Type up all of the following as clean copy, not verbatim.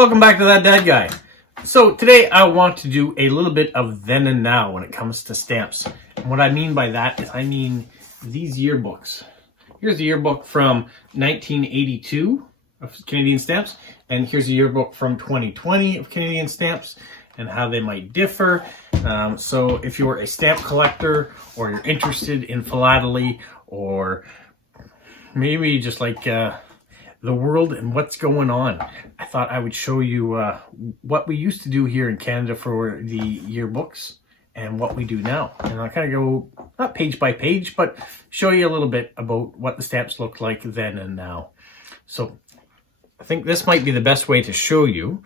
Welcome back to That Dad Guy. So today I want to do a little bit of then and now when it comes to stamps. And what I mean by that is I mean these yearbooks. Here's a yearbook from 1982 of Canadian Stamps, and here's a yearbook from 2020 of Canadian Stamps and how they might differ. So if you're a stamp collector or you're interested in philately or maybe just like the world and what's going on, I thought I would show you what we used to do here in Canada for the yearbooks and what we do now. And I'll kind of go, not page by page, but show you a little bit about what the stamps look like then and now. So I think this might be the best way to show you.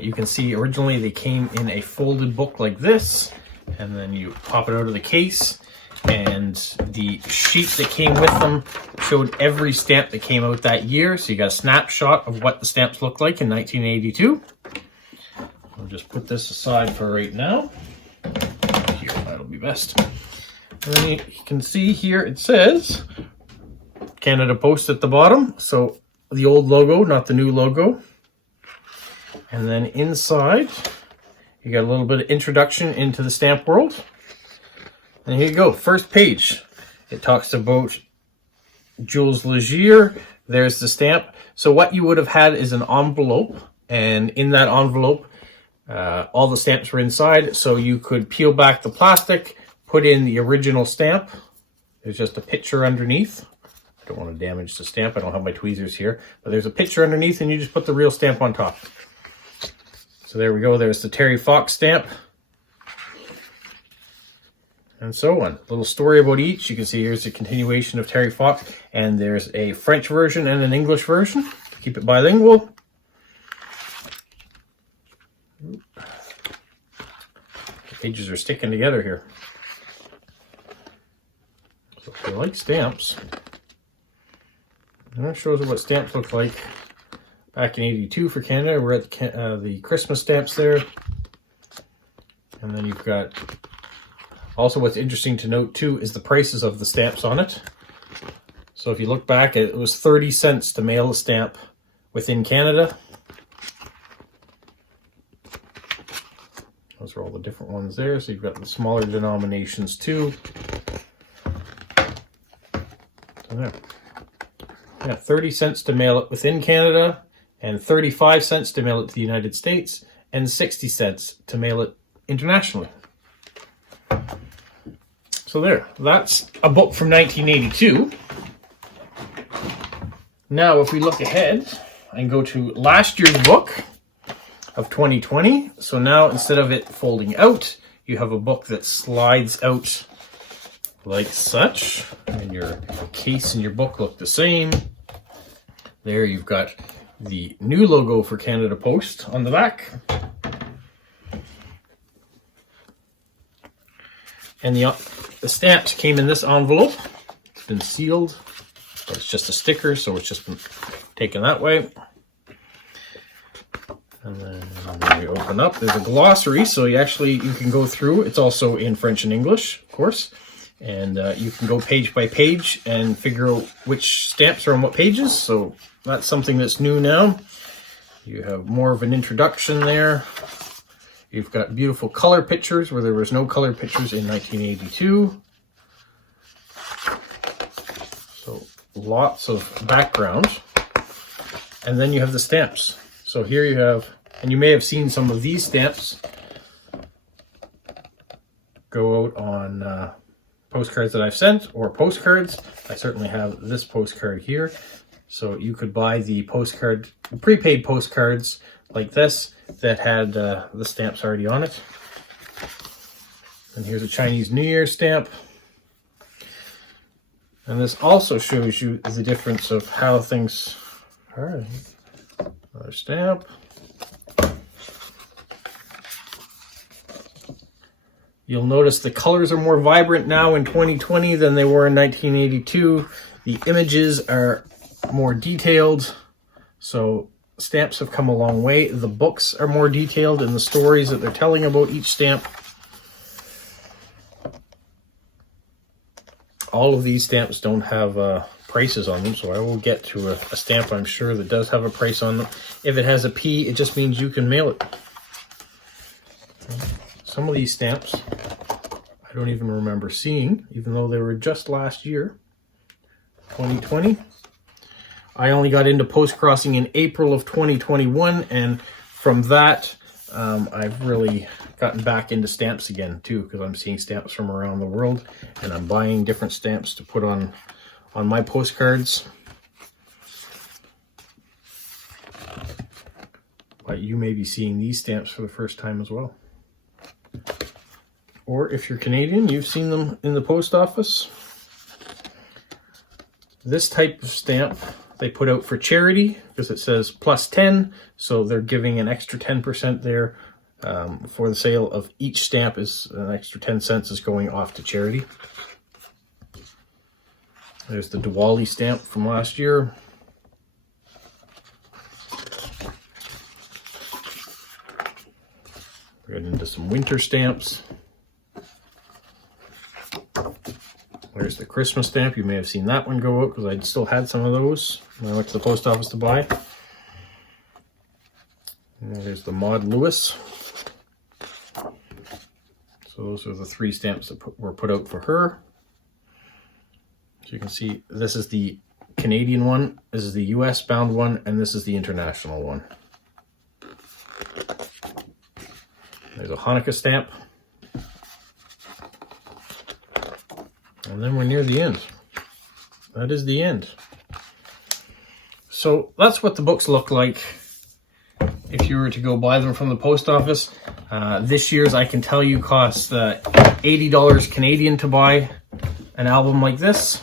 You can see originally they came in a folded book like this, and then you pop it out of the case, and the sheet that came with them showed every stamp that came out that year. So you got a snapshot of what the stamps looked like in 1982. I'll just put this aside for right now. Here, that'll be best. And then you can see here it says Canada Post at the bottom. So the old logo, not the new logo. And then inside, you got a little bit of introduction into the stamp world. And here you go, first page. It talks about Jules Legier. There's the stamp. So what you would have had is an envelope, and in that envelope, all the stamps were inside. So you could peel back the plastic, put in the original stamp. There's just a picture underneath. I don't want to damage the stamp. I don't have my tweezers here, but there's a picture underneath, and you just put the real stamp on top. So there we go. There's the Terry Fox stamp. And so on. A little story about each. You can see here's a continuation of Terry Fox, and there's a French version and an English version to keep it bilingual. The pages are sticking together here. So if you like stamps, and that shows what stamps look like back in '82 for Canada. We're at the Christmas stamps there, and then you've got. Also, what's interesting to note too is the prices of the stamps on it. So if you look back, it was 30 cents to mail a stamp within Canada. Those are all the different ones there. So you've got the smaller denominations too. So there. Yeah, 30 cents to mail it within Canada, and 35 cents to mail it to the United States, and 60 cents to mail it internationally. So there, that's a book from 1982. Now, if we look ahead and go to last year's book of 2020, so now instead of it folding out, you have a book that slides out like such, and your case and your book look the same. There you've got the new logo for Canada Post on the back. And the stamps came in this envelope. It's been sealed. It's just a sticker, so it's just been taken that way. And then when you open up, there's a glossary, so you can go through. It's also in French and English, of course. And you can go page by page and figure out which stamps are on what pages. So that's something that's new now. You have more of an introduction there. You've got beautiful color pictures where there was no color pictures in 1982. So lots of background. And then you have the stamps. So here you have, and you may have seen some of these stamps go out on postcards that I've sent or postcards. I certainly have this postcard here. So you could buy the postcard, prepaid postcards like this that had the stamps already on it. And here's a Chinese New Year stamp. And this also shows you the difference of how things are. Another stamp. You'll notice the colors are more vibrant now in 2020 than they were in 1982. The images are more detailed. So stamps have come a long way. The books are more detailed in the stories that they're telling about each stamp. All of these stamps don't have prices on them, so I will get to a stamp I'm sure that does have a price on them. If it has a P, it just means you can mail it. Some of these stamps I don't even remember seeing, even though they were just last year, 2020. I only got into Postcrossing in April of 2021, and from that, I've really gotten back into stamps again too, because I'm seeing stamps from around the world, and I'm buying different stamps to put on my postcards. But you may be seeing these stamps for the first time as well. Or if you're Canadian, you've seen them in the post office. This type of stamp they put out for charity because it says +10, so they're giving an extra 10% there for the sale of each stamp. Is an extra 10 cents is going off to charity. There's the Diwali stamp from last year. We're getting into some winter stamps. There's the Christmas stamp. You may have seen that one go out because I still had some of those when I went to the post office to buy. And there's the Maud Lewis. So those are the 3 stamps that were put out for her. So you can see this is the Canadian one, this is the US bound one, and this is the international one. There's a Hanukkah stamp. And then we're near the end. That is the end. So that's what the books look like if you were to go buy them from the post office. This year's, I can tell you, costs $80 Canadian to buy an album like this.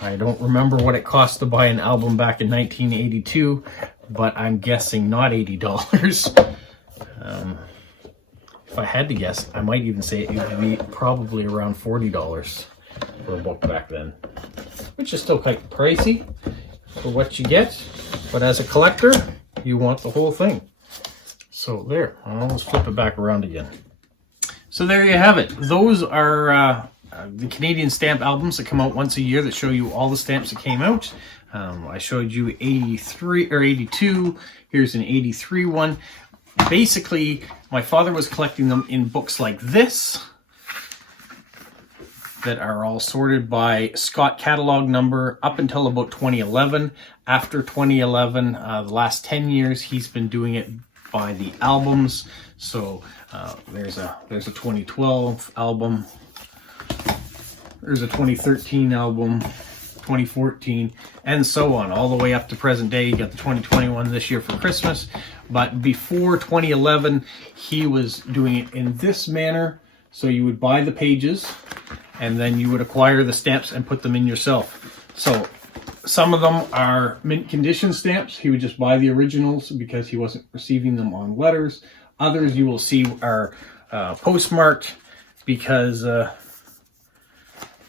I don't remember what it cost to buy an album back in 1982, but I'm guessing not $80. If I had to guess, I might even say it would be probably around $40 for a book back then, which is still quite pricey for what you get, but as a collector, you want the whole thing. So there, let's flip it back around again. So there you have it. Those are the Canadian stamp albums that come out once a year that show you all the stamps that came out. I showed you 83 or 82. Here's an 83 one. Basically, my father was collecting them in books like this that are all sorted by Scott catalog number up until about 2011. After 2011, the last 10 years, he's been doing it by the albums. So there's a 2012 album. There's a 2013 album, 2014, and so on, all the way up to present day. You got the 2021 this year for Christmas. But before 2011, he was doing it in this manner. So you would buy the pages, and then you would acquire the stamps and put them in yourself. So some of them are mint condition stamps. He would just buy the originals because he wasn't receiving them on letters. Others you will see are postmarked because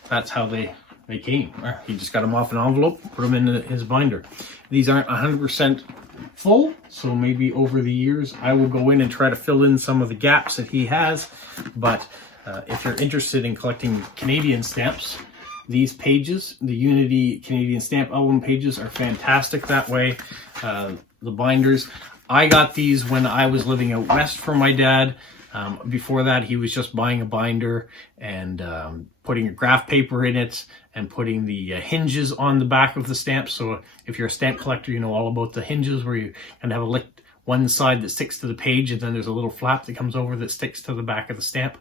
that's how they came. He just got them off an envelope, put them into his binder. These aren't 100% full, so maybe over the years I will go in and try to fill in some of the gaps that he has. But if you're interested in collecting Canadian stamps, these pages, the Unity Canadian Stamp Album pages, are fantastic that way. The binders, I got these when I was living out west for my dad. Before that, he was just buying a binder and putting a graph paper in it and putting the hinges on the back of the stamp. So if you're a stamp collector, you know all about the hinges where you kind of have one side that sticks to the page and then there's a little flap that comes over that sticks to the back of the stamp.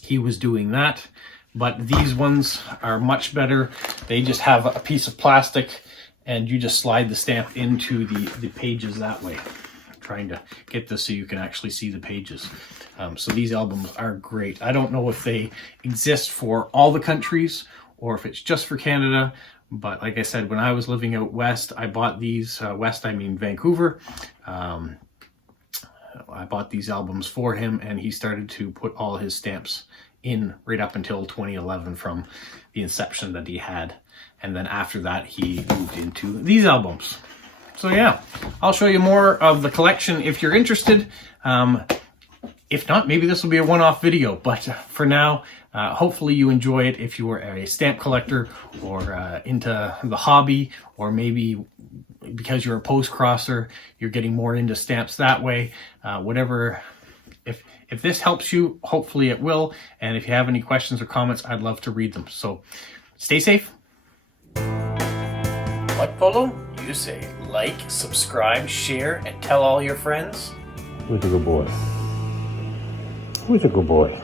He was doing that, but these ones are much better. They just have a piece of plastic and you just slide the stamp into the pages that way. Trying to get this so you can actually see the pages. So these albums are great. I don't know if they exist for all the countries or if it's just for Canada, but like I said, when I was living out west, I bought these, west I mean Vancouver. I bought these albums for him and he started to put all his stamps in right up until 2011 from the inception that he had. And then after that, he moved into these albums. So yeah, I'll show you more of the collection if you're interested. If not, maybe this will be a one-off video. But for now, Hopefully you enjoy it if you are a stamp collector or into the hobby, or maybe because you're a post-crosser, you're getting more into stamps that way. Whatever, if this helps you, hopefully it will. And if you have any questions or comments, I'd love to read them. So stay safe. What, Polo? You say like, subscribe, share, and tell all your friends? Who's a good boy? Who's a good boy?